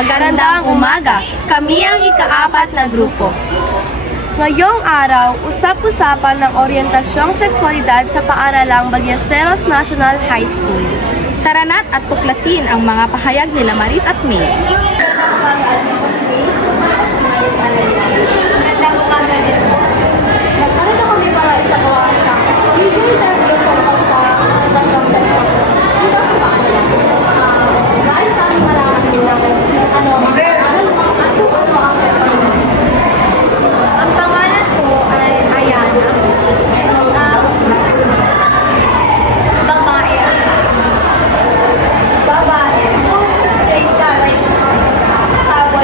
Magandang umaga! Kami ang ika-4 na grupo. Ngayong araw, usap-usapan ng orientasyong seksualidad sa paaralang Ballesteros National High School. Tara na't at tuklasin ang mga pahayag nila Maris at May. Magandang umaga din po. Nagkarito kami para isagawa sa video interview tungkol sa orientasyong seksualidad. Dito sa paaralan. Guys, ang malaman nila ano ang Ang pangalan ko ay Ayana. Babae. babae. So, straight ka, like, asawa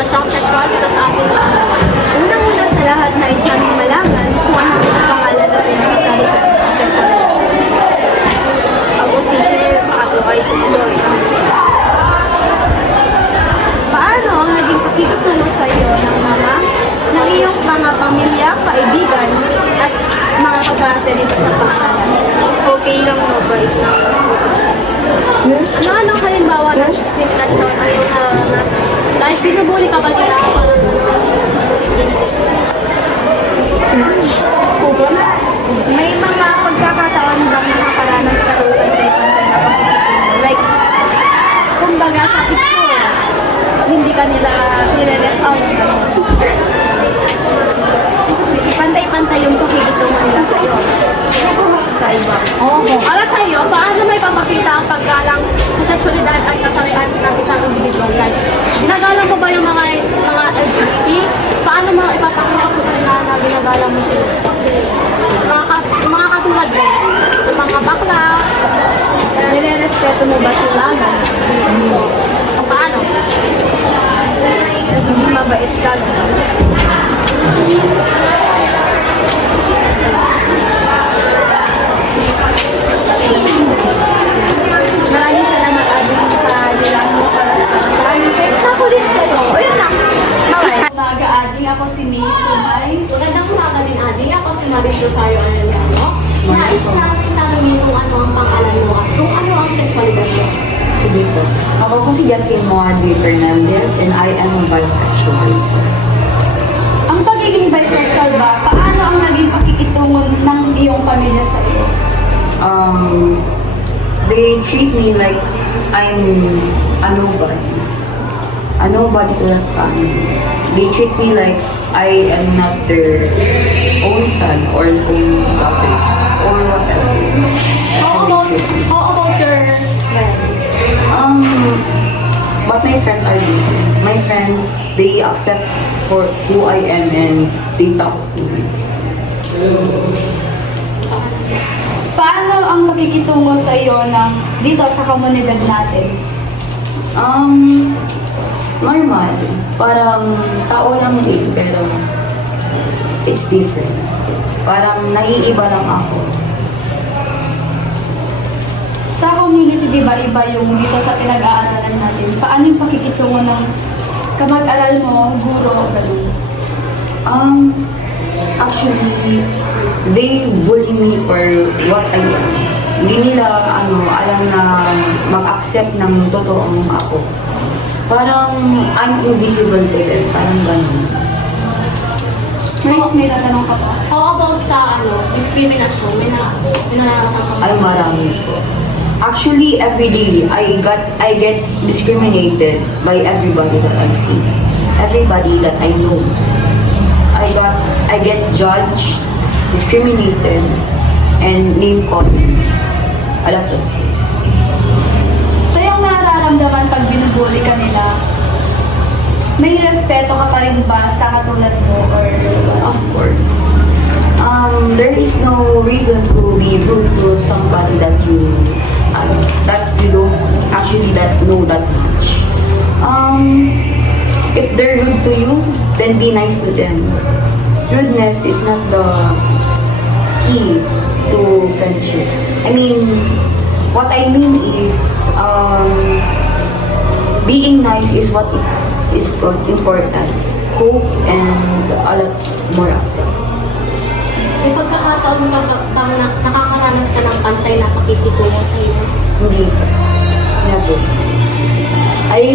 orientasyong sexual dito sa ating bansa? Unang-una sa lahat na isang malaman kung ano ang pangalan at pinakasalit ng sexualidad. Ako si Cher Makatuay Tuloy. Paano ang naging pakikitulong sa iyo ng iyong mga pamilya, kaibigan, at mga kaklase dito sa paaralan? Okay lang, mabait lang. Ano halimbawa ng discrimination ayaw na dahil binubuli ka ba nila? Parang May mga pagkakataon bang nakakaranas ka ng pantay-pantay na pakikitulong? Like, kumbaga sa picture, hindi ka nila nire-left out. Pantay-pantay yung pakikitulong nila sa iyo. Sa iba. Para sa iyo, paano may papakita ang paggalang sa sexualidad at kasarian ng isang individual? Like, ginagalang mo ba yung mga LGBT? Paano mo ipapakita ko nila na ginagalang mo sila? Mga katulad mo, yung mga bakla, Nire-respeto mo ba sila? paano? Nagiging mabait ka. Maraming salamat Ading sa nilang mo para sa amin. Ako din kayo. O yun lang. Okay. Umaga, Ading. Ako si May Sumay. Magandang umaga din, Adi. Ako si Maris Rosario Arellano. Nais namin tanongin kung ano ang pangalan mo at kung ano ang sexualidad mo. Sige po. Ako po si Justin Moadri Fernandez and I am a bisexual. Ang pagiging bisexual ba, paano ang naging pakikitungon ng iyong pamilya sa iyo? They treat me like I'm a nobody. A nobody to that family. They treat me like I am not their own son or own daughter or whatever. That's how they treat me. How about your friends? But my friends are different. My friends, they accept for who I am and they talk to me. Paano ang pakikitungo sa iyo dito sa komunidad natin? Normal. Parang tao lang din, pero it's different. Parang naiiba lang ako. Sa community, di ba iba yung dito sa pinag-aaralan natin? Paano yung pakikitungo ng kamag-aral mo, guro, ganun? Actually, they bully me for what I am. Hindi nila alam na mag-accept ng totoong ako. Parang I'm invisible to them. Parang ganun. Grace, may tatanong ka pa. How about sa discrimination? May naranasan ka Ay, marami po. Actually, every day, I get discriminated by everybody that I see. Everybody that I know. I get judged, discriminated, and name calling. A lot of things. Sa iyong nararamdaman pag binubuli ka nila, may respeto ka pa rin ba sa katulad mo or Of course. There is no reason to be rude to somebody that you don't actually know that much. If they're rude to you, then be nice to them. Rudeness is not the key to friendship. I mean, what I mean is, being nice is what is important. Hope and a lot more after. May pagkakataon ka bang nakakaranas ka ng pantay na pakikitungo sa iyo? Hindi. Never. I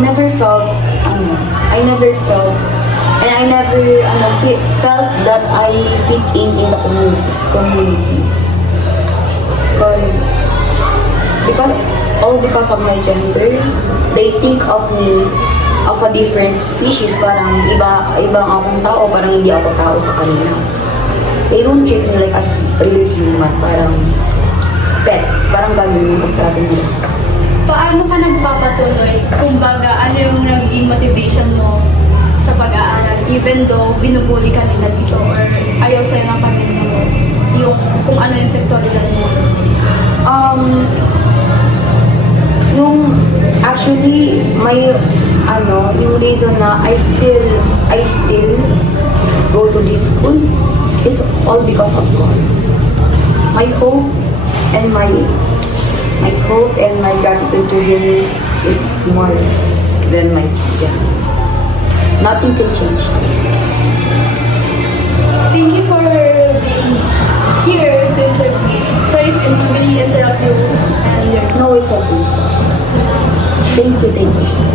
never felt, I never felt, and I never felt that I fit in the community. Because of my gender, they think of me of a different species. Parang ibang akong tao, parang hindi ako tao sa kanila. They don't treat me like a real human, parang pet. Parang ganun yung pagtrato nila sa akin. paano ka nagpapatuloy? Kumbaga, ano yung nagiging motivation mo sa pag-aaral even though binubuli ka nila dito or ayaw sa'yo ng pamilya mo yung kung ano yung sexualidad mo? Yung actually yung reason na I still go to this school is all because of God. My hope and my gratitude to Him is more than my job. Nothing can change that. Thank you for being here to sorry if really interrupt you and your No, it's okay. Thank you.